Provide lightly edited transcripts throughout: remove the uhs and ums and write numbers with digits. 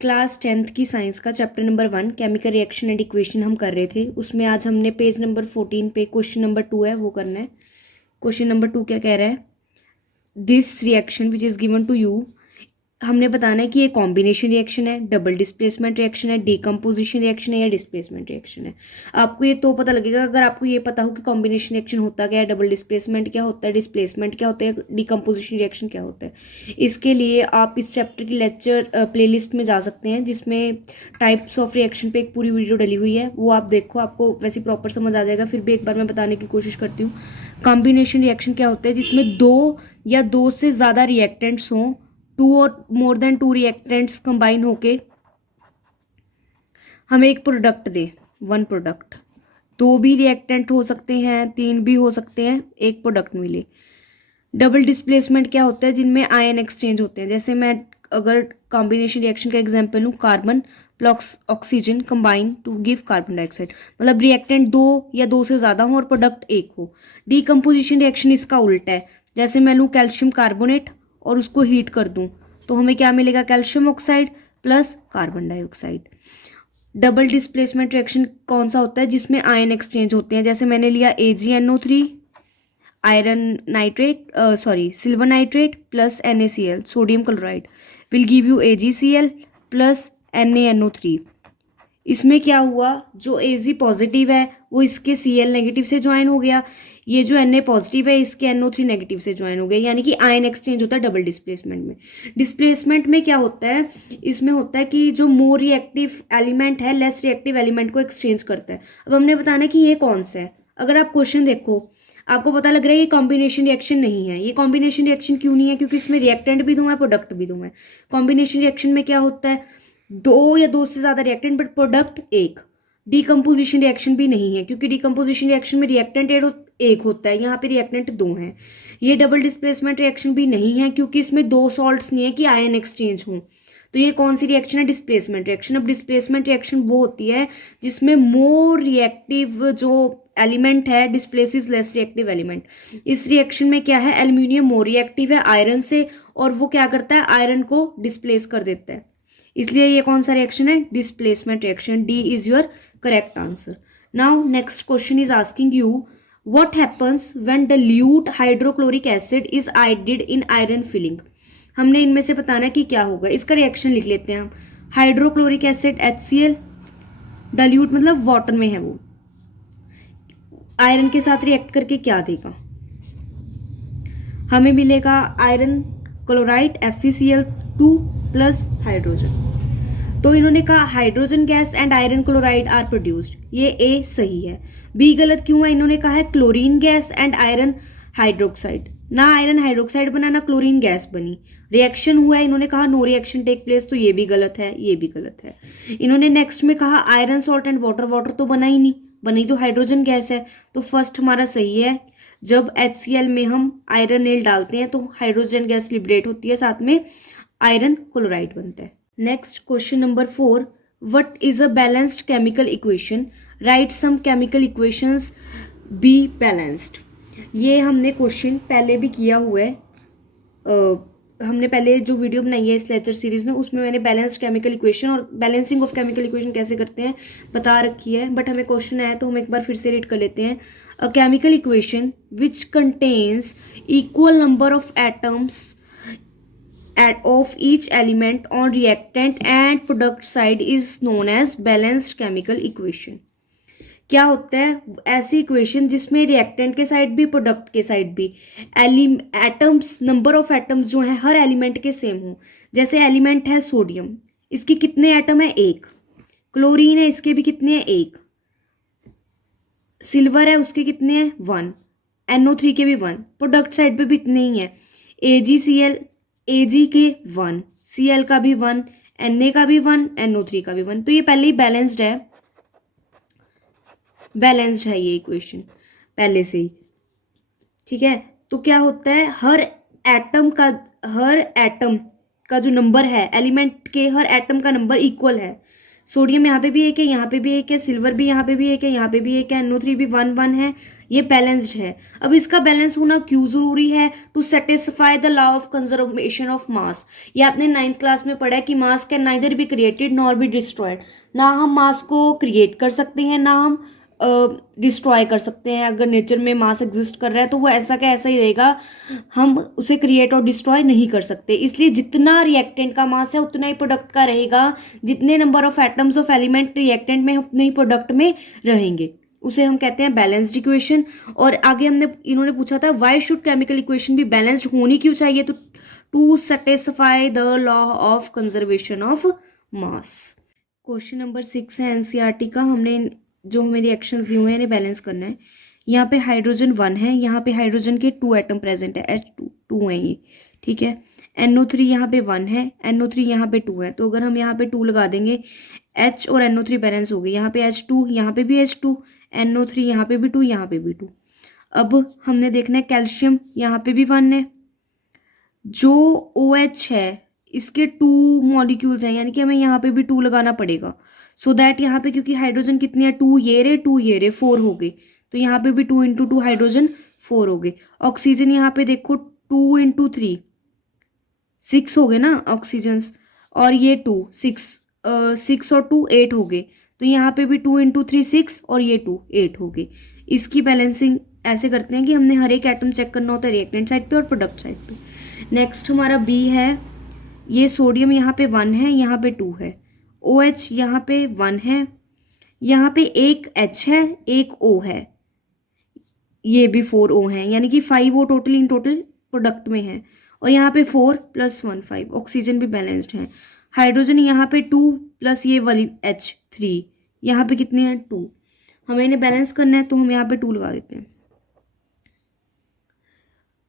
Class 10th की science का chapter number 1 chemical reaction and equation हम कर रहे थे। उसमें आज हमने पेज नंबर 14 पे क्वेश्चन नंबर 2 है वो करना है। क्वेश्चन नंबर 2 क्या कह रहा है? This reaction which is given to you, हमने बताना है कि ये कॉम्बिनेशन रिएक्शन है, डबल डिस्प्लेसमेंट रिएक्शन है, डीकम्पोजिशन रिएक्शन है या डिस्प्लेसमेंट रिएक्शन है। आपको ये तो पता लगेगा अगर आपको ये पता हो कि कॉम्बिनेशन रिएक्शन होता क्या है, डबल डिस्प्लेसमेंट क्या होता है, डिस्प्लेसमेंट क्या होता है, डीकम्पोजिशन रिएक्शन क्या होता है। इसके लिए आप इस चैप्टर की लेक्चर प्लेलिस्ट में जा सकते हैं जिसमें टाइप्स ऑफ रिएक्शन पे एक पूरी वीडियो डली हुई है, वो आप देखो, आपको वैसे प्रॉपर समझ आ जाएगा। फिर भी एक बार मैं बताने की कोशिश करती हूँ। कॉम्बिनेशन रिएक्शन क्या होता है? जिसमें दो या दो से ज़्यादा रिएक्टेंट्स हों, टू और more than to reactants combine होके हमें एक प्रोडक्ट दे, वन प्रोडक्ट। दो भी रिएक्टेंट हो सकते हैं, तीन भी हो सकते हैं, एक प्रोडक्ट मिले। डबल डिस्प्लेसमेंट क्या होता है? जिनमें आयन एक्सचेंज होते हैं। जैसे मैं अगर कॉम्बिनेशन रिएक्शन का एग्जांपल लूँ, carbon plus oxygen combine to give carbon dioxide, मतलब रिएक्टेंट दो या दो से ज़्यादा हो और प्रोडक्ट एक हो। डीकम्पोजिशन रिएक्शन इसका उल्टा है। जैसे मैं लूँ कैल्शियम कार्बोनेट और उसको हीट कर दूँ तो हमें क्या मिलेगा? Calcium oxide plus carbon dioxide. Double displacement reaction कौन सा होता है? जिसमें आयन एक्सचेंज होते हैं। जैसे मैंने लिया AgNO3 iron nitrate, silver nitrate plus NaCl, sodium chloride will give you AgCl plus NaNO3। इसमें क्या हुआ? जो Ag पॉजिटिव है वो इसके Cl नेगेटिव से ज्वाइन हो गया, ये जो Na पॉजिटिव है इसके NO3 नेगेटिव से ज्वाइन हो गया, यानी कि आयन एक्सचेंज होता है डबल डिस्प्लेसमेंट में। डिस्प्लेसमेंट में क्या होता है? इसमें होता है कि जो मोर रिएक्टिव एलिमेंट है लेस रिएक्टिव एलिमेंट को एक्सचेंज करता है। अब हमने बताना है कि ये कौन सा है। अगर आप क्वेश्चन देखो आपको पता लग रहा है ये कॉम्बिनेशन रिएक्शन नहीं है। ये कॉम्बिनेशन रिएक्शन क्यों नहीं है? क्योंकि इसमें रिएक्टेंट भी दो है, प्रोडक्ट भी दो है। कॉम्बिनेशन रिएक्शन में क्या होता है? दो या दो से ज्यादा रिएक्टेंट बट प्रोडक्ट एक। डीकम्पोजिशन रिएक्शन भी नहीं है क्योंकि डीकम्पोजिशन रिएक्शन में रिएक्टेंट एक होता है, यहाँ पे रिएक्टेंट दो हैं। ये डबल डिस्प्लेसमेंट रिएक्शन भी नहीं है क्योंकि इसमें दो सॉल्ट्स नहीं है कि आयन एक्सचेंज हो। तो ये कौन सी रिएक्शन है? Displacement reaction. अब डिस्प्लेसमेंट रिएक्शन वो होती है जिसमें मोर रिएक्टिव जो एलिमेंट है डिस्प्लेसिस लेस रिएक्टिव एलिमेंट। इस रिएक्शन में क्या है? एल्यूमिनियम मोर रिएक्टिव है आयरन से और वो क्या करता है? आयरन को डिस्प्लेस कर देता है। इसलिए ये कौन सा रिएक्शन है? Displacement reaction. D is your correct answer. Now next question is asking you what happens when dilute hydrochloric acid is added in iron filling। हमने इनमें से बताना है कि क्या होगा। इसका रिएक्शन लिख लेते हैं हम। हाइड्रोक्लोरिक एसिड HCl, डाइल्यूट मतलब वाटर में है, वो आयरन के साथ रिएक्ट करके क्या देगा? हमें मिलेगा iron chloride FeCl2 plus hydrogen. तो इन्होंने कहा hydrogen gas and iron chloride are produced, ये ए सही है। बी गलत क्यों है? इन्होंने कहा है chlorine gas and iron hydroxide, ना आयरन हाइड्रोक्साइड बना ना क्लोरीन गैस बनी, रिएक्शन हुआ है। इन्होंने कहा नो रिएक्शन टेक प्लेस, तो ये भी गलत है, ये भी गलत है। इन्होंने नेक्स्ट में कहा iron salt and water, water तो बना ही नहीं, बनी तो हाइड्रोजन गैस है, तो फर्स्ट हमारा सही है। जब HCl में हम आयरन नेल डालते हैं तो हाइड्रोजन गैस लिबरेट होती है, साथ में आयरन क्लोराइड बनता है। Next question number 4, what is a balanced chemical equation? Write some chemical equations be balanced. ये हमने क्वेश्चन पहले भी किया हुआ है। हमने पहले जो वीडियो बनाई है इस लेक्चर सीरीज में उसमें मैंने बैलेंस्ड केमिकल इक्वेशन और बैलेंसिंग ऑफ केमिकल इक्वेशन कैसे करते हैं बता रखी है, बट हमें क्वेश्चन आया तो हम एक बार फिर से रीड कर लेते हैं। A chemical equation which contains equal number of atoms of each element on reactant and product side is known as balanced chemical equation। क्या होता है? ऐसी इक्वेशन जिसमें रिएक्टेंट के साइड भी प्रोडक्ट के साइड भी एटम्स, नंबर ऑफ एटम्स जो है हर एलिमेंट के सेम हो। जैसे एलिमेंट है सोडियम, इसके कितने एटम है? एक। क्लोरीन है, इसके भी कितने हैं? एक। सिल्वर है, उसके कितने हैं? 1। NO3 के भी 1। प्रोडक्ट साइड पे भी इतने ही है। AgCl, Ag के 1, Cl का भी 1, Na का भी 1, NO3 का भी 1। तो ये पहले ही बैलेंस्ड है, बैलेंस्ड है ये इक्वेशन पहले से ही, ठीक है। तो क्या होता है? हर एटम का जो नंबर है, एलिमेंट के हर एटम का नंबर इक्वल है। सोडियम यहाँ पे भी एक है, यहाँ पे भी एक है, सिल्वर भी यहाँ पे भी एक है, यहाँ पे भी एक है, NO3 भी 1 1 है, ये बैलेंस्ड है। अब इसका बैलेंस होना क्यों जरूरी है? To satisfy the law of conservation of mass. ये आपने 9th क्लास में पढ़ा है कि mass can neither be created nor be destroyed. ना हम मास को क्रिएट कर सकते हैं, ना हम डिस्ट्रॉय कर सकते हैं। अगर नेचर में मास एग्जिस्ट कर रहा है तो वो ऐसा का ऐसा ही रहेगा, हम उसे क्रिएट और डिस्ट्रॉय नहीं कर सकते। इसलिए जितना रिएक्टेंट का मास है उतना ही प्रोडक्ट का रहेगा, जितने number of atoms of element reactant में उतने ही प्रोडक्ट में रहेंगे, उसे हम कहते हैं बैलेंस्ड इक्वेशन। और आगे इन्होंने पूछा था व्हाई शुड केमिकल इक्वेशन भी बैलेंस्ड होनी क्यों चाहिए? तो to satisfy the law of conservation of mass. Question number 6 है NCERT का। हमने जो हमें रिएक्शंस दिए हुए हैं इन्हें बैलेंस करना है। यहाँ पे हाइड्रोजन 1 है, यहाँ पे हाइड्रोजन के 2 एटम प्रेजेंट है, H2 है ये, ठीक है। NO3 यहाँ पे 1 है, NO3 यहाँ पे 2 है, तो अगर हम यहाँ पे 2 लगा देंगे H और NO3 बैलेंस हो गए। यहाँ पे H2, यहाँ पे भी H2, NO3 यहाँ पे भी 2, यहाँ पे भी 2। अब हमने देखना है कैल्शियम, यहाँ पे भी 1 है। जो OH है इसके 2 मॉलिक्यूल्स हैं, यानी कि हमें यहाँ पे भी 2 लगाना पड़ेगा। सो दैट यहाँ पे क्योंकि हाइड्रोजन कितने हैं, 2 ये रहे 2 ये रहे, 4 हो गए, तो यहाँ पे भी 2 × 2 हाइड्रोजन 4 हो गए। ऑक्सीजन यहाँ पे देखो 2 × 3 6 हो गए ना ऑक्सीजन्स, और ये 2 6 और 2 8 हो गए, तो यहाँ पे भी 2 × 3 6 और ये 2 8 हो गए। इसकी बैलेंसिंग ऐसे करते हैं कि हमने हर एक एटम चेक करना होता है रिएक्टेंट साइड पे और प्रोडक्ट साइड पे। नेक्स्ट हमारा B है। ये सोडियम यहाँ पे 1 है, यहाँ पे 2 है। OH यहाँ पे 1 है, यहाँ पे एक H है, एक O है, ये भी 4 O हैं, यानी कि 5 O total in total product में है। और यहाँ पे 4 + 1 5। ऑक्सीजन भी बैलेंस्ड है। हाइड्रोजन यहाँ पे 2 प्लस ये वाली H3, यहाँ पे कितने हैं 2। हमें इन्हें बैलेंस करना है तो हम यहाँ पे 2 लगा देते हैं।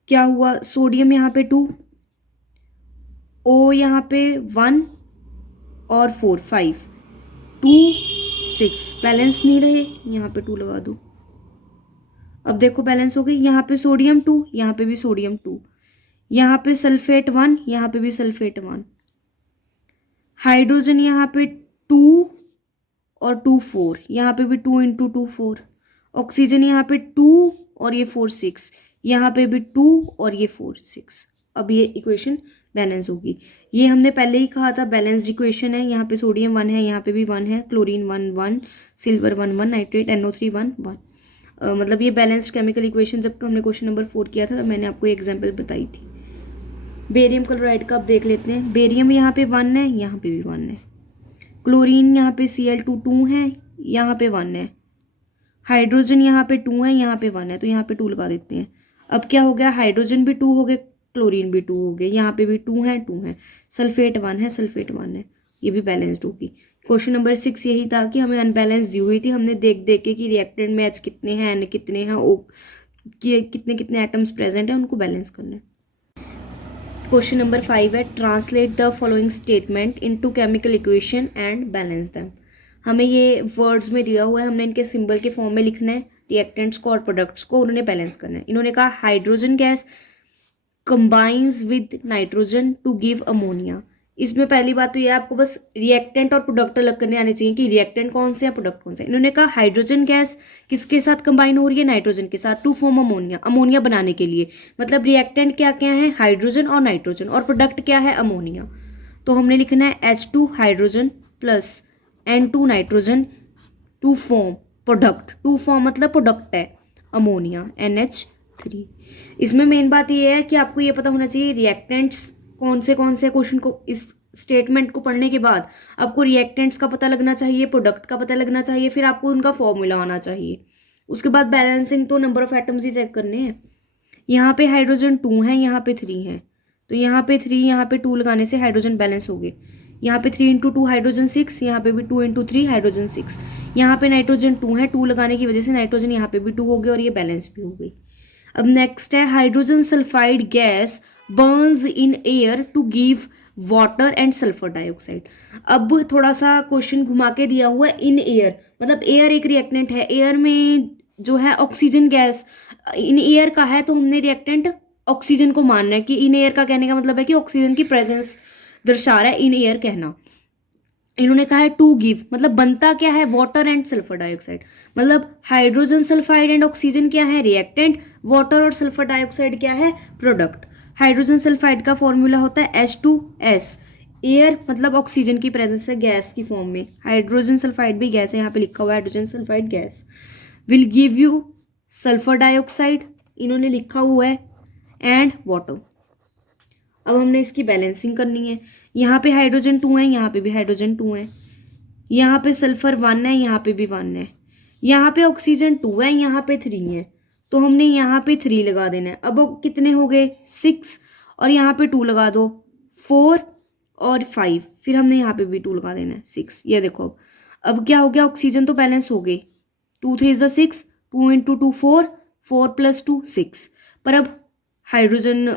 क्या हुआ? सोडियम यहाँ पे 2, O यहाँ पे 1 और 4 5 2 6 बैलेंस नहीं रहे, यहाँ पे 2 लगा दो। अब देखो बैलेंस हो गई। यहाँ पे सोडियम 2, यहाँ पे भी सोडियम 2, यहाँ पे सल्फेट 1, यहाँ पे भी सल्फेट 1। हाइड्रोजन यहाँ पे 2 और 2 4, यहाँ पे भी 2 × 2 4। ऑक्सीजन यहाँ पे 2 और ये 4 6, यहाँ पे भी 2 और ये 4 6। अब ये इक्वेशन बैलेंस होगी। ये हमने पहले ही कहा था बैलेंस्ड इक्वेशन है। यहाँ पे सोडियम 1 है, यहाँ पे भी 1 है, क्लोरीन 1 1, सिल्वर 1 1, नाइट्रेट NO3 1 1। मतलब ये बैलेंस्ड केमिकल इक्वेशन जब हमने क्वेश्चन नंबर 4 किया था, मैंने आपको एग्जाम्पल बताई थी। बेरियम क्लोराइड का अब देख लेते हैं। बेरियम यहाँ पे 1 है, यहाँ पे भी 1 है। क्लोरीन यहाँ पे Cl2 2 है, यहाँ पे 1 है। हाइड्रोजन यहाँ पे 2 है, यहाँ पे 1 है, तो यहाँ पे 2 लगा देते हैं। अब क्या हो गया? हाइड्रोजन भी 2 हो गए, क्लोरीन भी 2 हो गए, यहाँ पे भी 2 है 2 है। सल्फेट 1 है, सल्फेट 1 है, ये भी बैलेंस्ड होगी। क्वेश्चन नंबर 6 यही था कि हमें अनबैलेंस दी हुई थी, हमने देख देख के कि रिएक्टेंट में H कितने हैं, N कितने हैं, O कितने कितने एटम्स प्रेजेंट हैं, उनको बैलेंस करना है। क्वेश्चन नंबर 5 है translate the following statement into chemical equation and balance them. हमें ये वर्ड्स में दिया हुआ है, हमने इनके सिंबल के फॉर्म में लिखना है, रिएक्टेंट्स को और प्रोडक्ट्स को उन्होंने बैलेंस करना है। इन्होंने कहा hydrogen gas combines with nitrogen to give ammonia. इसमें पहली बात तो ये आपको बस रिएक्टेंट और प्रोडक्ट अलग करने आने चाहिए कि रिएक्टेंट कौन से हैं, प्रोडक्ट कौन से हैं। इन्होंने कहा हाइड्रोजन गैस किसके साथ कंबाइन हो रही है? नाइट्रोजन के साथ, टू फॉर्म अमोनिया, अमोनिया बनाने के लिए। मतलब रिएक्टेंट क्या क्या है? हाइड्रोजन और नाइट्रोजन, और प्रोडक्ट क्या है? अमोनिया। तो हमने लिखना है H2 hydrogen plus N2 nitrogen to form product. To form मतलब प्रोडक्ट है अमोनिया NH3। इसमें मेन बात ये है कि आपको ये पता होना चाहिए रिएक्टेंट्स कौन से क्वेश्चन को, इस स्टेटमेंट को पढ़ने के बाद आपको रिएक्टेंट्स का पता लगना चाहिए, प्रोडक्ट का पता लगना चाहिए, फिर आपको उनका फॉर्मूला आना चाहिए। उसके बाद बैलेंसिंग तो नंबर ऑफ एटम्स ही चेक करने हैं। यहाँ पे हाइड्रोजन 2 है, यहाँ पे 3 है, तो यहाँ पे 3 यहाँ पे 2 लगाने से हाइड्रोजन बैलेंस हो गए। यहाँ पे 3 × 2 हाइड्रोजन 6, यहाँ पे भी 2 × 3 हाइड्रोजन 6। यहाँ पे नाइट्रोजन 2 है, 2 लगाने की वजह से नाइट्रोजन यहाँ पे भी 2 हो गए और ये बैलेंस भी हो गई। अब नेक्स्ट है hydrogen sulphide gas burns in air to give water and sulphur dioxide. अब थोड़ा सा क्वेश्चन घुमा के दिया हुआ है इन एयर, मतलब एयर एक रिएक्टेंट है, एयर में जो है ऑक्सीजन गैस इन एयर का है, तो हमने रिएक्टेंट ऑक्सीजन को मानना है कि इन एयर का कहने का मतलब है कि ऑक्सीजन की प्रेजेंस दर्शा रहा है इन एयर कहना। इन्होंने कहा है टू गिव, मतलब बनता क्या है, वाटर एंड सल्फर डाइऑक्साइड, मतलब हाइड्रोजन सल्फाइड एंड ऑक्सीजन क्या है, रिएक्टेंट, वाटर और सल्फर डाइऑक्साइड क्या है, प्रोडक्ट। हाइड्रोजन सल्फाइड का फॉर्मूला होता है H2S, एयर मतलब ऑक्सीजन की प्रेजेंस है गैस की फॉर्म में, हाइड्रोजन सल्फाइड भी गैस है, यहाँ पे लिखा हुआ है hydrogen sulphide gas, will give you sulphur dioxide, इन्होंने लिखा हुआ है, एंड वाटर। अब हमने इसकी बैलेंसिंग करनी है, यहाँ पे हाइड्रोजन 2 है, यहाँ पे भी हाइड्रोजन 2 है, यहाँ पे सल्फर 1 है, यहाँ पे भी 1 है, यहाँ पे ऑक्सीजन 2 है, यहाँ पे 3 है, तो हमने यहाँ पे 3 लगा देना है। अब वो कितने हो गए 6, और यहाँ पे 2 लगा दो 4 और 5, फिर हमने यहाँ पे भी 2 लगा देना है 6। ये देखो अब क्या हो गया, ऑक्सीजन तो बैलेंस हो गई, 2 3 ज़ा 6, 2 इंटू 2 4, 4 प्लस 2 6, पर अब हाइड्रोजन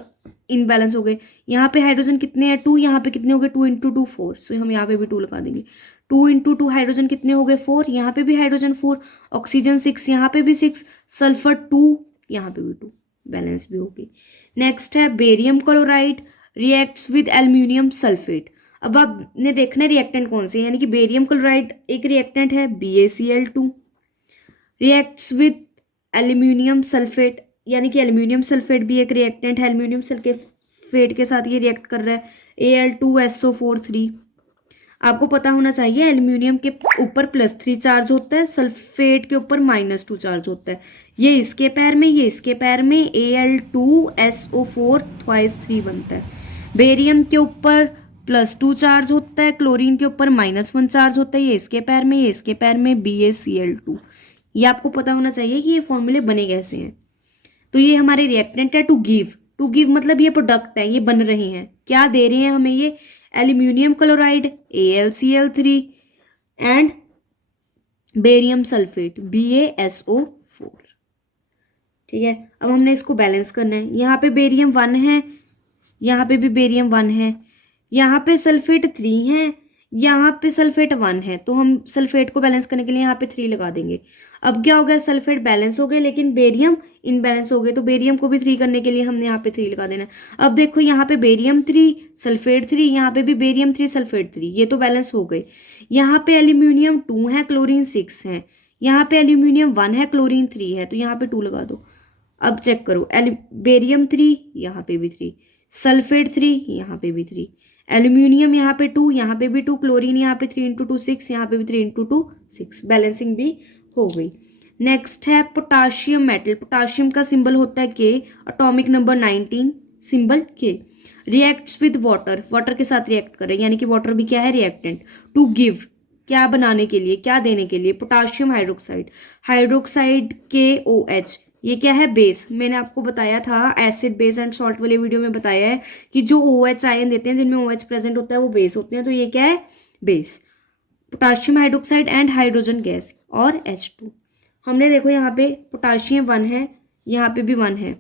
इनबैलेंस हो गए। यहाँ पे हाइड्रोजन कितने हैं 2, यहाँ पे कितने हो गए 2 इंटू 2 4, सो हम यहाँ पे भी 2 लगा देंगे। 2 इंटू 2 हाइड्रोजन कितने हो गए 4, यहाँ पे भी हाइड्रोजन 4, ऑक्सीजन 6, यहाँ पे भी 6, सल्फर 2, यहाँ पे भी 2, बैलेंस भी होगी। नेक्स्ट है barium chloride reacts with aluminium sulphate. अब आपने देखना है रिएक्टेंट कौन से, यानी कि बेरियम क्लोराइड एक रिएक्टेंट है BaCl2, reacts with aluminium sulphate, यानी कि एल्यूमिनियम सल्फेट भी एक रिएक्टेंट है, एल्यूमिनियम सल्फेट के साथ ये रिएक्ट कर रहा है Al2SO4 3। आपको पता होना चाहिए एल्यूमिनियम के ऊपर +3 चार्ज होता है, सल्फेट के ऊपर -2 चार्ज होता है, ये इसके पैर में, ये इसके पैर में, Al2SO4 ट्वाइस 3 बनता है। बेरियम के ऊपर +2 चार्ज होता है, क्लोरीन के ऊपर -1 चार्ज होता है, ये इसके पैर में, ये इसके पैर में, BaCl2। ये आपको पता होना चाहिए कि ये फॉर्मूले बने कैसे हैं। तो ये हमारे रिएक्टेंट है टू गिव मतलब ये प्रोडक्ट है, ये बन रहे हैं, क्या दे रहे हैं हमें, ये aluminium chloride AlCl3 and barium sulphate BaSO4। ठीक है, अब हमने इसको बैलेंस करना है, यहाँ पे बेरियम 1 है, यहाँ पे भी बेरियम 1 है, यहाँ पे सल्फेट 3 है, यहाँ पे सल्फेट 1 है, तो हम सल्फेट को बैलेंस करने के लिए यहाँ पे 3 लगा देंगे। अब क्या हो गया, सल्फेट बैलेंस हो गए लेकिन बेरियम इनबैलेंस हो गए, तो बेरियम को भी 3 करने के लिए हमने यहाँ पे 3 लगा देना है। अब देखो यहाँ पे बेरियम 3 सल्फेट 3, यहाँ पे भी बेरियम 3 सल्फेट 3, ये तो बैलेंस हो गए। यहाँ पे एल्यूमिनियम 2 है, क्लोरीन 6 है, यहाँ पे एल्यूमिनियम 1 है, क्लोरीन 3 है, तो यहाँ पे 2 लगा दो। अब चेक करो, बेरियम 3, यहाँ पे भी 3, सल्फेट 3, यहाँ पे भी 3, एल्यूमिनियम यहाँ पे 2, यहाँ पे भी 2, क्लोरीन यहाँ पे 3 इंटू 2 6, यहाँ पे भी 3 इंटू 2 6, बैलेंसिंग भी हो गई। नेक्स्ट है पोटाशियम मेटल, पोटाशियम का सिंबल होता है K, atomic number 19, symbol K। Reacts with water, water के साथ रिएक्ट कर रहे हैं, यानी कि वाटर भी क्या है, रिएक्टेंट। टू गिव, क्या बनाने के लिए, क्या देने के लिए, पोटाशियम हाइड्रोक्साइड, हाइड्रोक्साइड KOH, ये क्या है, बेस। मैंने आपको बताया था एसिड बेस एंड सॉल्ट वाले वीडियो में बताया है कि जो OH आयन देते हैं, जिनमें OH प्रेजेंट होता है, वो बेस होते हैं, तो ये क्या है, base. Potassium hydroxide and hydrogen gas और H2। हमने देखो यहाँ पे पोटाशियम 1 है, यहाँ पे भी 1 है,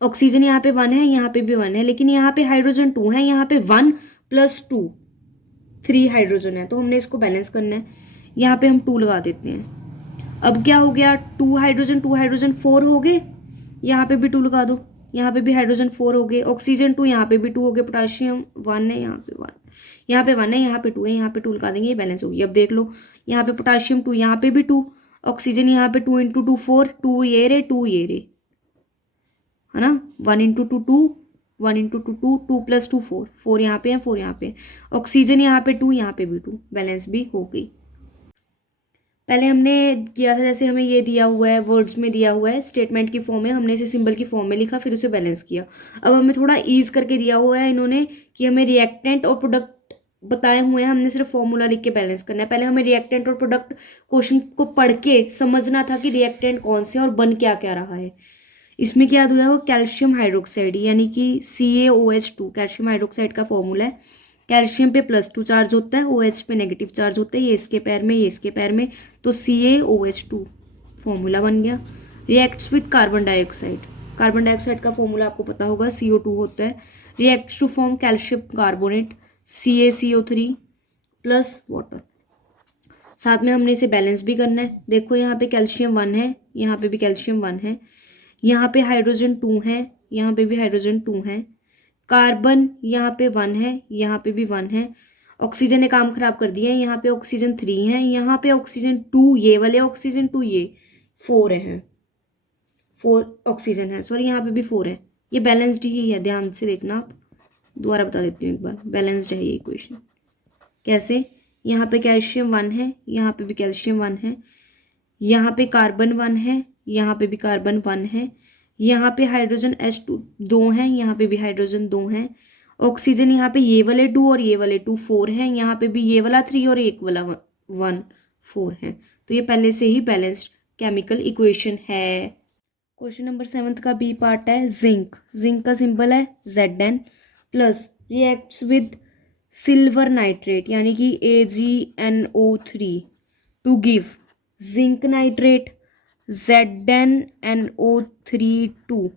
ऑक्सीजन यहाँ पे 1 है, यहाँ पे भी 1 है, लेकिन यहाँ पे हाइड्रोजन 2 है, यहाँ पे 1 + 2 3 हाइड्रोजन है, तो हमने इसको बैलेंस करना है, यहाँ पे हम 2 लगा देते हैं। अब क्या हो गया, 2 हाइड्रोजन 4 हो गए, यहाँ पे भी 2 लगा दो, यहाँ पे भी हाइड्रोजन 4 हो गए, ऑक्सीजन 2, यहाँ पे भी 2 हो गए, पोटाशियम 1 है, यहाँ पे 1, यहाँ पे 1 है, यहाँ पे 2 है, यहाँ पे 2 लगा देंगे, ये बैलेंस होगी। अब देख लो, यहाँ पे पोटाशियम 2, यहाँ पे भी 2, ऑक्सीजन यहाँ पे 2 इंटू 2 4, 2 ये रे 2 ये रे, है ना, 1 इंटू 2 2, 1 इंटू 2 2, 2 + 2 4, 4 यहाँ पे है, 4 यहाँ पे, ऑक्सीजन यहाँ पे 2, यहाँ पे भी 2, बैलेंस भी हो गई। पहले हमने किया था, जैसे हमें ये दिया हुआ है, वर्ड्स में दिया हुआ है, स्टेटमेंट की फॉर्म में, हमने इसे सिंबल की फॉर्म में लिखा, फिर उसे बैलेंस किया। अब हमें थोड़ा ईज करके दिया हुआ है इन्होंने कि हमें रिएक्टेंट और प्रोडक्ट बताए हुए हैं, हमने सिर्फ फॉर्मूला लिख के बैलेंस करना है। पहले हमें रिएक्टेंट और प्रोडक्ट क्वेश्चन को पढ़ के समझना था कि रिएक्टेंट कौन से और बन क्या क्या रहा है। इसमें क्या दिया हो, कैल्शियम हाइड्रोक्साइड, यानी कि CaOH2, कैल्शियम हाइड्रोक्साइड का फॉर्मूला है। कैल्शियम पे +2 चार्ज होता है, OH पे नेगेटिव चार्ज होता है, ये इसके पैर में, ये इसके पैर में, तो CaOH2 फॉर्मूला बन गया। Reacts with carbon dioxide, carbon dioxide का फॉर्मूला आपको पता होगा, CO2 होता है। Reacts to form calcium carbonate, CaCO3 + water. साथ में हमने इसे बैलेंस भी करना है। देखो यहाँ पे कैल्शियम 1 है, यहाँ पे भी कैल्शियम 1 है, यहाँ पे हाइड्रोजन 2 है, यहाँ पे भी हाइड्रोजन 2 है, कार्बन यहाँ पे 1 है, यहाँ पे भी 1 है, ऑक्सीजन ने काम खराब कर दिया है, यहाँ पे ऑक्सीजन 3 है, यहाँ पे ऑक्सीजन 2, ये वाले ऑक्सीजन 2, ये 4 है, 4 ऑक्सीजन है, सॉरी यहाँ पे भी 4 है। ये बैलेंस्ड ही है, ध्यान से देखना आप, दोबारा बता देती हूँ एक बार, बैलेंस्ड है ये इक्वेशन। कैसे? यहाँ पे कैल्शियम 1 है, यहाँ पे भी कैल्शियम 1 है, यहाँ पे कार्बन 1 है, यहाँ पे भी कार्बन 1 है, यहाँ पे हाइड्रोजन H2 2 हैं, यहाँ पे भी हाइड्रोजन 2 हैं, ऑक्सीजन यहाँ पे ये वाले 2 और ये वाले 2 4 हैं, यहाँ पे भी ये वाला 3 और एक वाला 1 4 है। तो ये पहले से ही बैलेंस्ड केमिकल इक्वेशन है। क्वेश्चन नंबर 7 का बी पार्ट है जिंक। जिंक का सिंबल है Zn plus reacts with silver nitrate यानी कि AgNO3 to give zinc nitrate ZnNO3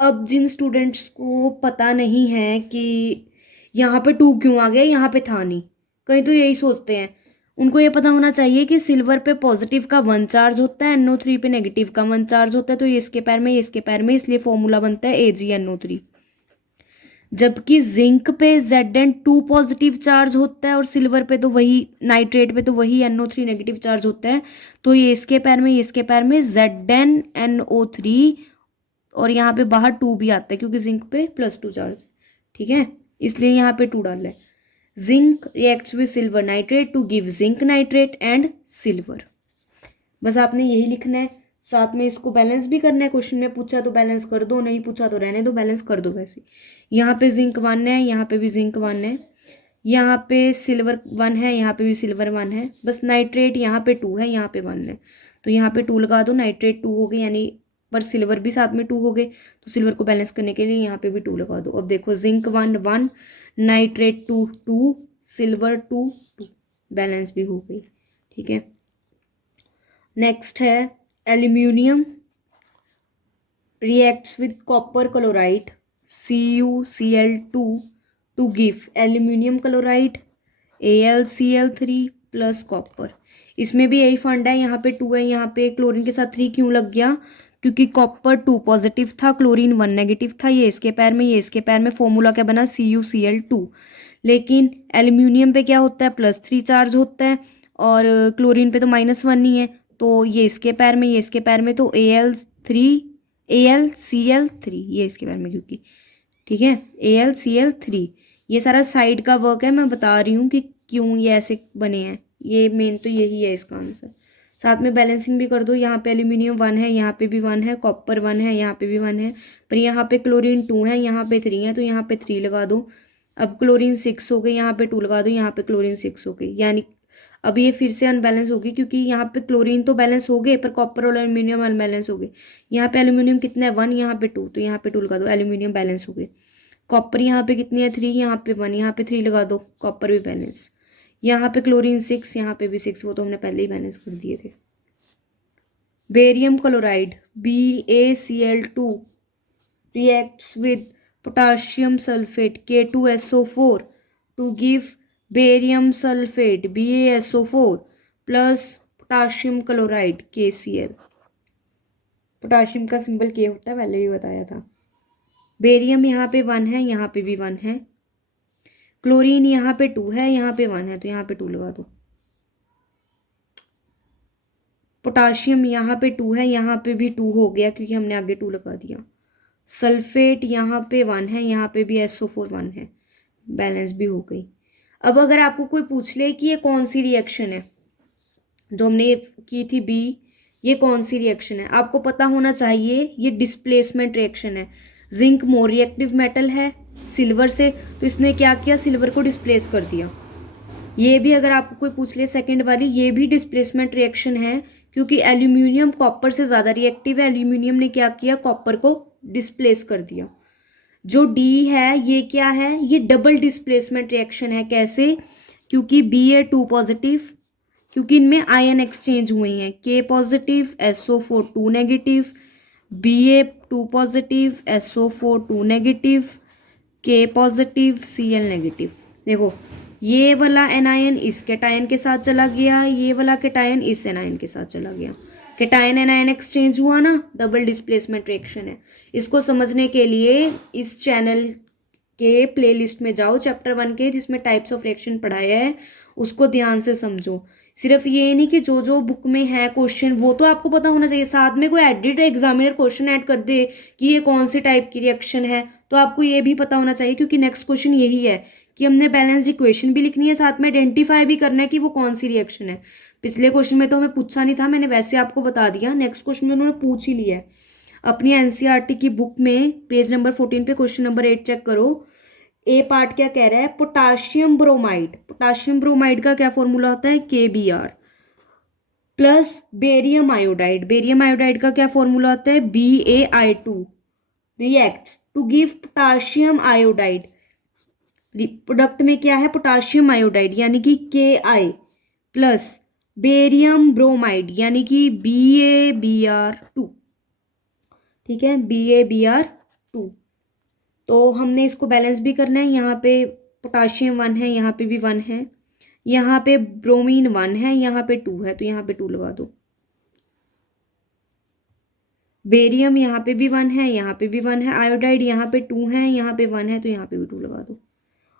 अब जिन स्टूडेंट्स को पता नहीं है कि यहाँ पे 2 क्यों आ गया, यहाँ पे था नहीं, कहीं तो यही सोचते हैं, उनको ये पता होना चाहिए कि सिल्वर पे पॉजिटिव का 1 चार्ज होता है, NO3 पे नेगेटिव का 1 चार्ज होता है, तो ये इसके पैर में, ये इसके पैर में, इसलिए फॉर्मूला बनता है AgNO3। जबकि जिंक पे Zn2 पॉजिटिव चार्ज होता है और सिल्वर पे तो वही, नाइट्रेट पे तो वही NO3 नेगेटिव चार्ज होता है, तो ये इसके पैर में, ये इसके पैर में ZnNO3 और यहाँ पे बाहर 2 भी आता है क्योंकि जिंक पे +2 चार्ज, ठीक है, इसलिए यहाँ पे 2 डाल है। Zinc reacts with silver nitrate to give zinc nitrate and silver. बस आपने यही लिखना है, साथ में इसको बैलेंस भी करना है। क्वेश्चन में पूछा तो बैलेंस कर दो, नहीं पूछा तो रहने दो, बैलेंस कर दो। वैसे यहाँ पे जिंक 1 है, यहाँ पे भी जिंक 1 है, यहाँ पे सिल्वर 1 है, यहाँ पे भी सिल्वर 1 है, बस नाइट्रेट यहाँ पे 2 है, यहाँ पे 1 है, तो यहाँ पे 2 लगा दो, नाइट्रेट 2 हो गए, यानी पर सिल्वर भी साथ में 2 हो गए, तो सिल्वर को बैलेंस करने के लिए यहाँ पे भी 2 लगा दो। अब देखो जिंक 1 1, नाइट्रेट 2 2, सिल्वर 2 2, बैलेंस भी हो गई, ठीक है। नेक्स्ट है aluminium reacts with copper chloride CuCl2 to give aluminium chloride AlCl3 plus copper. इसमें भी यही फंड है, यहाँ पे 2 है, यहाँ पे क्लोरीन के साथ 3 क्यों लग गया, क्योंकि कॉपर 2 पॉजिटिव था, क्लोरीन 1 नेगेटिव था, ये इसके पैर में, ये इसके पैर में, फॉर्मूला क्या बना CuCl2। लेकिन एल्यूमिनियम पे क्या होता है, +3 चार्ज होता है और क्लोरीन पे तो -1 ही है, तो ये इसके पैर में, ये इसके पैर में, तो AlCl3 ये इसके पैर में, क्योंकि ठीक है AlCl3। ये सारा साइड का वर्क है, मैं बता रही हूँ कि क्यों ये ऐसे बने हैं, ये मेन तो यही है इसका आंसर। साथ में बैलेंसिंग भी कर दो, यहाँ पे एल्यूमिनियम 1 है, यहाँ पे भी 1 है, कॉपर 1 है, यहाँ पे भी 1 है, पर यहाँ पे क्लोरीन 2 है, यहाँ पे 3 है, तो यहाँ पे 3 लगा दो। अब क्लोरीन 6 हो गई, यहाँ पे 2 लगा दो, यहाँ पे क्लोरीन 6 हो गई, यानी अब ये फिर से अनबैलेंस होगी, क्योंकि यहाँ पे क्लोरीन तो बैलेंस हो गए पर कॉपर और एल्यूमिनियम अनबैलेंस हो गए। यहाँ पे एल्यूमिनियम कितना है 1, यहाँ पे 2, तो यहाँ पे 2 लगा दो, एल्यूमिनियम बैलेंस हो गए। कॉपर यहाँ पे कितनी है 3, यहाँ पे 1, यहाँ पे 3 लगा दो, कॉपर भी बैलेंस। यहाँ पे क्लोरीन 6, यहाँ पे भी 6, वो तो हमने पहले ही बैलेंस कर दिए थे। Barium chloride BaCl2 reacts with potassium sulfate K2SO4 to give barium sulfate BaSO4 plus potassium chloride KCl। Potassium का सिंबल K होता है, पहले भी बताया था। बेरियम यहाँ पे 1 है, यहाँ पे भी 1 है, क्लोरीन यहाँ पे 2 है, यहाँ पे 1 है, तो यहाँ पे 2 लगा दो। पोटाशियम यहाँ पे 2 है, यहाँ पे भी 2 हो गया क्योंकि हमने आगे 2 लगा दिया। सल्फेट यहाँ पे 1 है, यहाँ पे भी SO4 1 है, बैलेंस भी हो गई। अब अगर आपको कोई पूछ ले कि ये कौन सी रिएक्शन है, जो हमने की थी B, ये कौन सी रिएक्शन है, आपको पता होना चाहिए ये डिस्प्लेसमेंट रिएक्शन है। जिंक मोर रिएक्टिव मेटल है सिल्वर से, तो इसने क्या किया, सिल्वर को डिस्प्लेस कर दिया। ये भी अगर आपको कोई पूछ ले सेकंड वाली, ये भी डिस्प्लेसमेंट रिएक्शन है, क्योंकि एल्यूमिनियम कॉपर से ज़्यादा रिएक्टिव है, एल्यूमिनियम ने क्या किया, कॉपर को डिस्प्लेस कर दिया। जो D है ये क्या है, ये डबल डिस्प्लेसमेंट रिएक्शन है। कैसे, क्योंकि Ba2 पॉजिटिव, क्योंकि इनमें आयन एक्सचेंज हुए हैं, K positive SO4 2 negative, Ba2 positive SO4 2 negative, K positive Cl negative. देखो ये वाला एनायन इस कैटायन के साथ चला गया, ये वाला कैटायन इस एनायन के साथ चला गया, कैटायन एनायन एक्सचेंज हुआ ना, डबल डिस्प्लेसमेंट रिएक्शन है। इसको समझने के लिए इस चैनल के प्लेलिस्ट में जाओ चैप्टर 1 के, जिसमें टाइप्स ऑफ रिएक्शन पढ़ाया है, उसको ध्यान से समझो। सिर्फ ये नहीं कि जो जो बुक में है क्वेश्चन वो तो आपको पता होना चाहिए, साथ में कोई एडिट एग्जामिनर क्वेश्चन ऐड कर दे कि ये कौन सी टाइप की रिएक्शन है, तो आपको ये भी पता होना चाहिए, क्योंकि नेक्स्ट क्वेश्चन यही है कि हमने बैलेंस इक्वेशन भी लिखनी है, साथ में आइडेंटिफाई भी करना है कि वो कौन सी रिएक्शन है। पिछले क्वेश्चन में तो हमें पूछा नहीं था, मैंने वैसे आपको बता दिया, नेक्स्ट क्वेश्चन में उन्होंने पूछ ही लिया है। अपनी एनसीईआरटी की बुक में पेज नंबर 14 पे क्वेश्चन नंबर 8 चेक करो। ए पार्ट क्या कह रहा है, पोटाशियम ब्रोमाइड, पोटाशियम ब्रोमाइड का क्या फॉर्मूला होता है, KBr plus barium iodide, barium iodide का क्या फॉर्मूला होता है, BaI2 reacts to give potassium iodide. Product में क्या है, पोटाशियम आयोडाइड यानी कि Ki प्लस बेरियम ब्रोमाइड यानी कि BaBr2। ठीक है, BaBr2। तो हमने इसको बैलेंस भी करना है, यहाँ पे पोटाशियम 1 है, यहाँ पे भी 1 है, यहाँ पे ब्रोमीन 1 है, यहाँ पे 2 है, तो यहाँ पे 2 लगा दो। बेरियम यहाँ पे भी 1 है, यहाँ पे भी 1 है, आयोडाइड यहाँ पे 2 है, यहाँ पे 1 है, तो यहाँ पे भी 2 लगा दो।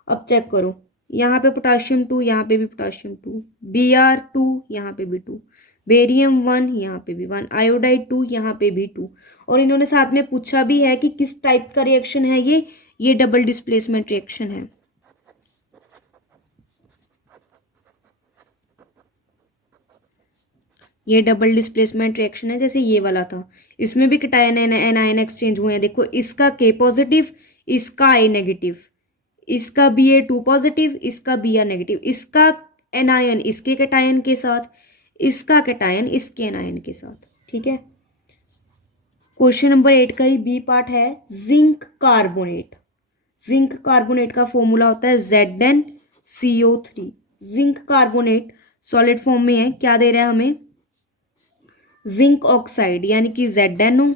अब चेक करो, यहाँ पे पोटाशियम 2, यहाँ पे भी पोटाशियम 2, Br2 यहाँ पे भी 2, बेरियम 1 यहाँ पे भी 1, आयोडाइड 2 यहाँ पे भी 2। और इन्होंने साथ में पूछा भी है कि किस टाइप का रिएक्शन है ये डबल डिस्प्लेसमेंट रिएक्शन है। ये डबल डिस्प्लेसमेंट रिएक्शन है, जैसे ये वाला था, इसमें भी कैटायन एनायन एक्सचेंज हुए हैं। देखो, इसका K पॉजिटिव, इसका I नेगेटिव, इसका Ba2 पॉजिटिव, इसका Br नेगेटिव, इसका एनायन इसके कैटायन के साथ, इसका कैटायन इसके एनायन के साथ। ठीक है, क्वेश्चन नंबर 8 का ही बी पार्ट है, जिंक कार्बोनेट। जिंक कार्बोनेट का फॉर्मूला होता है ZnCO3। Zinc carbonate solid form में है, क्या दे रहा है हमें, जिंक ऑक्साइड यानी कि ZnO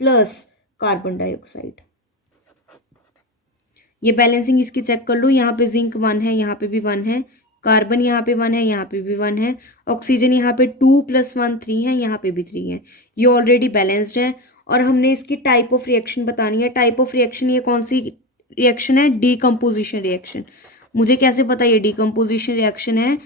प्लस कार्बन डाइऑक्साइड। ये बैलेंसिंग इसकी चेक कर लो, यहाँ पे जिंक 1 है, यहाँ पे भी 1 है, कार्बन यहाँ पे 1 है, यहाँ पे भी 1 है, ऑक्सीजन यहाँ पे 2 + 1 3 है, यहाँ पे भी 3 है। ये ऑलरेडी बैलेंस्ड है। और हमने इसकी टाइप ऑफ रिएक्शन बतानी है। टाइप ऑफ रिएक्शन ये कौन सी रिएक्शन है, डीकम्पोजिशन रिएक्शन। मुझे कैसे पता ये डीकम्पोजिशन रिएक्शन है,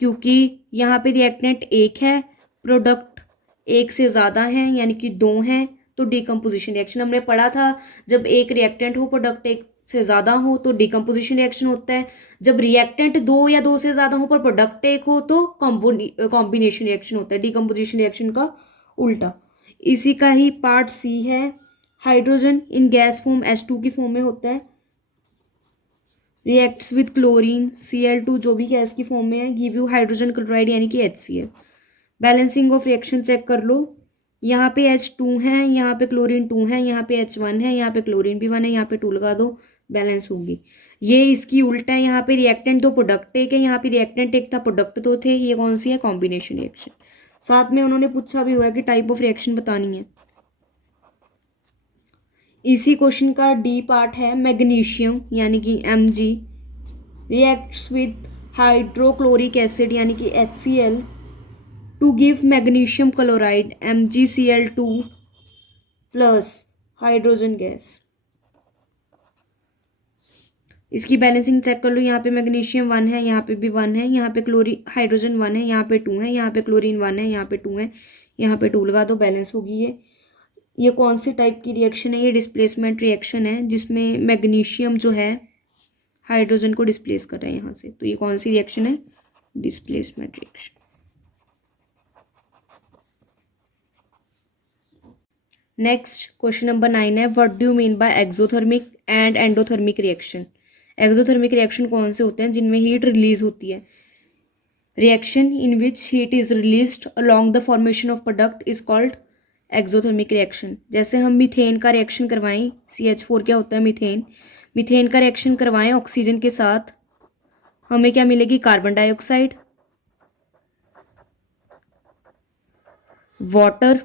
क्योंकि यहाँ पे रिएक्टेंट एक है, प्रोडक्ट एक से ज़्यादा है यानी कि 2 हैं, तो डीकम्पोजिशन रिएक्शन हमने पढ़ा था। जब एक रिएक्टेंट हो, प्रोडक्ट एक से ज़्यादा हो, तो डीकम्पोजिशन रिएक्शन होता है। जब रिएक्टेंट 2 या 2 से ज़्यादा हो पर प्रोडक्ट एक हो, तो कॉम्बिनेशन रिएक्शन होता है, डीकम्पोजिशन रिएक्शन का उल्टा। इसी का ही पार्ट सी है, hydrogen in gas form H2 की फॉर्म में होता है, रिएक्ट्स विद क्लोरीन Cl2 जो भी गैस की फॉर्म में है, गिव यू हाइड्रोजन क्लोराइड यानी कि HCl। Balancing of reaction check कर लो, यहाँ पे H2 है, यहाँ पे क्लोरीन 2 है, यहाँ पे H1 है, यहाँ पे क्लोरीन भी 1 है, यहाँ पे 2 लगा दो, बैलेंस होगी। ये इसकी उल्टा है, यहाँ पे रिएक्टेंट 2 प्रोडक्ट एक है, यहाँ पे रिएक्टेंट एक था प्रोडक्ट 2 थे। ये कौन सी है, कॉम्बिनेशन रिएक्शन। साथ में उन्होंने पूछा भी हुआ है कि टाइप ऑफ रिएक्शन बतानी है। इसी क्वेश्चन का डी पार्ट है, मैग्नीशियम यानी कि Mg reacts with hydrochloric acid यानी कि HCl to give magnesium chloride MgCl2 plus hydrogen gas. इसकी बैलेंसिंग चेक कर लो, यहाँ पे मैग्नीशियम 1 है, यहाँ पे भी 1 है, यहाँ पे क्लोरीन हाइड्रोजन 1 है, यहाँ पे 2 है, यहाँ पे क्लोरीन 1 है, यहाँ पे 2 है, यहाँ पे 2 लगा दो, बैलेंस होगी। ये कौन सी टाइप की रिएक्शन है, ये डिस्प्लेसमेंट रिएक्शन है, जिसमें मैग्नीशियम जो है हाइड्रोजन को डिस्प्लेस कर रहे हैं यहाँ से। तो ये कौन सी रिएक्शन है, displacement reaction. Next question number 9 है, what do you mean by exothermic and endothermic reaction. Exothermic reaction कौन से होते हैं, जिनमें हीट रिलीज होती है। Reaction in which heat is released along the formation of product is called exothermic reaction. जैसे हम मीथेन का रिएक्शन करवाएं, CH4 क्या होता है, मीथेन। मीथेन का रिएक्शन करवाएं ऑक्सीजन के साथ, हमें क्या मिलेगी, कार्बन डाइऑक्साइड, वाटर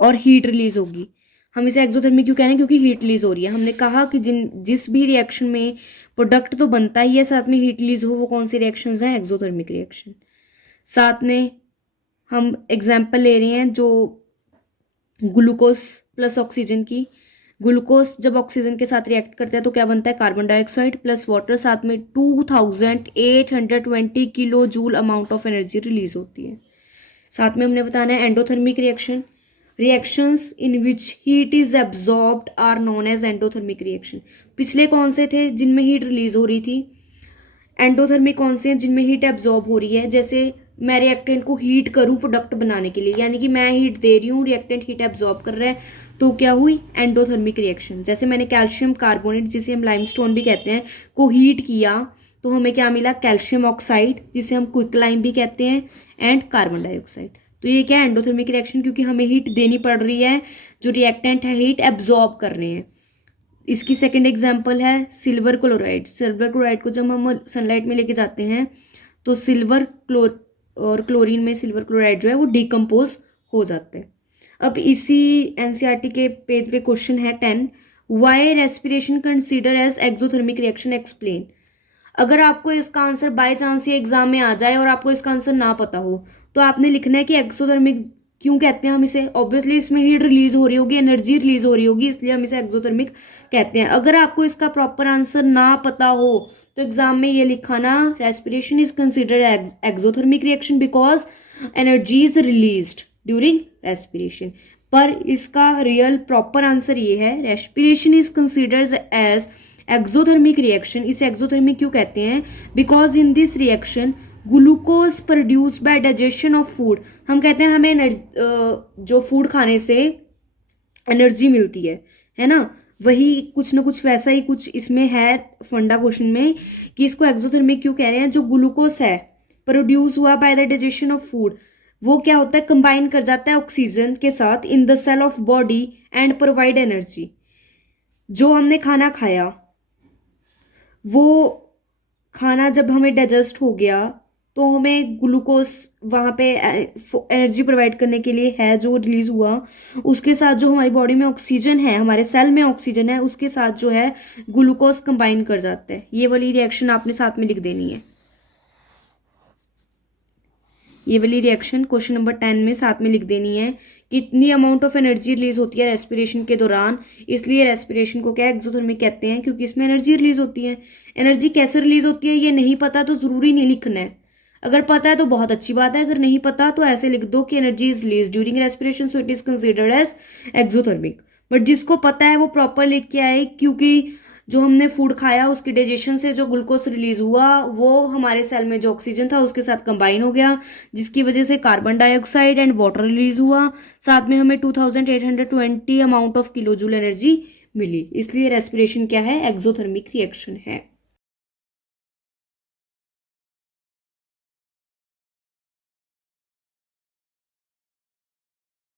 और हीट रिलीज होगी। हम इसे एक्सोथर्मिक क्यों कह रहे हैं, क्योंकि हीट रिलीज हो रही है। हमने कहा कि जिस भी रिएक्शन में प्रोडक्ट तो बनता ही है, साथ में हीट रिलीज हो, वो कौन सी रिएक्शंस हैं, एक्सोथर्मिक रिएक्शन। साथ में हम एग्जाम्पल ले रहे हैं जो ग्लूकोज प्लस ऑक्सीजन की, ग्लूकोज जब ऑक्सीजन के साथ रिएक्ट करता है तो क्या बनता है, कार्बन डाइऑक्साइड प्लस वाटर, साथ में 2820 kilo joule amount of energy release होती है। साथ में हमने बताना है endothermic reaction, reactions in which heat is absorbed are known as endothermic reaction. पिछले कौन से थे जिनमें हीट रिलीज हो रही थी, एंडोथर्मिक कौन से हैं जिनमें हीट एब्जॉर्ब हो रही है। जैसे मैं रिएक्टेंट को हीट करूं प्रोडक्ट बनाने के लिए, यानी कि मैं हीट दे रही हूँ, रिएक्टेंट हीट एब्जॉर्ब कर रहा है, तो क्या हुई, एंडोथर्मिक रिएक्शन। जैसे मैंने कैल्शियम कार्बोनेट, जिसे हम लाइमस्टोन भी कहते हैं, को हीट किया तो हमें क्या मिला, कैल्शियम ऑक्साइड, जिसे हम क्विकलाइम भी कहते हैं, एंड कार्बन डाइऑक्साइड। तो ये क्या है, एंडोथर्मिक रिएक्शन, क्योंकि हमें हीट देनी पड़ रही है, जो रिएक्टेंट है हीट एब्जॉर्ब कर रहे हैं। इसकी सेकंड एग्जांपल है सिल्वर क्लोराइड। सिल्वर क्लोराइड को जब हम सनलाइट में लेके जाते हैं तो सिल्वर और क्लोरीन में सिल्वर क्लोराइड जो है वो डिकम्पोज हो जाते हैं। अब इसी एनसीईआरटी के पेज पे क्वेश्चन है 10, why respiration consider as exothermic reaction, explain. अगर आपको इसका आंसर बाय चांस ये एग्जाम में आ जाए और आपको इसका आंसर ना पता हो तो आपने लिखना है कि एक्सोथर्मिक क्यों कहते हैं हम इसे। ऑब्वियसली इसमें हीट रिलीज हो रही होगी, एनर्जी रिलीज हो रही होगी, इसलिए हम इसे एक्सोथर्मिक कहते हैं। अगर आपको इसका प्रॉपर आंसर ना पता हो तो एग्जाम में ये लिखाना, respiration is considered exothermic reaction because energy is released during respiration. पर इसका रियल प्रॉपर आंसर ये है, respiration is considered as exothermic reaction. इसे एक्सोथर्मिक क्यों कहते हैं, because in this reaction glucose produced by digestion of food. हम कहते हैं हमें जो फूड खाने से एनर्जी मिलती है ना, वही कुछ ना कुछ वैसा ही कुछ इसमें है फंडा क्वेश्चन में कि इसको एक्सोथर्मिक क्यों कह रहे हैं। जो ग्लूकोज है प्रोड्यूस हुआ by the digestion of food, वो क्या होता है, कंबाइन कर जाता है ऑक्सीजन के साथ in the cell of body and provide energy. जो हमने खाना खाया, वो खाना जब हमें डाइजेस्ट हो गया तो हमें ग्लूकोज वहाँ पे एनर्जी प्रोवाइड करने के लिए है जो रिलीज हुआ, उसके साथ जो हमारी बॉडी में ऑक्सीजन है, हमारे सेल में ऑक्सीजन है, उसके साथ जो है ग्लूकोज कंबाइन कर जाता है। ये वाली रिएक्शन आपने साथ में लिख देनी है, ये वाली रिएक्शन क्वेश्चन नंबर 10 में साथ में लिख देनी है। कितनी अमाउंट ऑफ एनर्जी रिलीज होती है रेस्पिरेशन के दौरान, इसलिए रेस्पिरेशन को क्या एक्सोथर्मिक कहते हैं, क्योंकि इसमें एनर्जी रिलीज होती है। एनर्जी कैसे रिलीज होती है ये नहीं पता तो जरूरी नहीं लिखना है, अगर पता है तो बहुत अच्छी बात है, अगर नहीं पता तो ऐसे लिख दो कि energy is release during respiration so it is considered as exothermic. But जिसको पता है वो प्रॉपर लिख के आए, क्योंकि जो हमने फूड खाया उसके डाइजेशन से जो ग्लूकोज रिलीज हुआ वो हमारे सेल में जो ऑक्सीजन था उसके साथ कंबाइन हो गया, जिसकी वजह से carbon dioxide and water release हुआ, साथ में हमें 2820 amount of kilo joule energy मिली। इसलिए रेस्पिरेशन क्या है, एक्सोथर्मिक रिएक्शन है।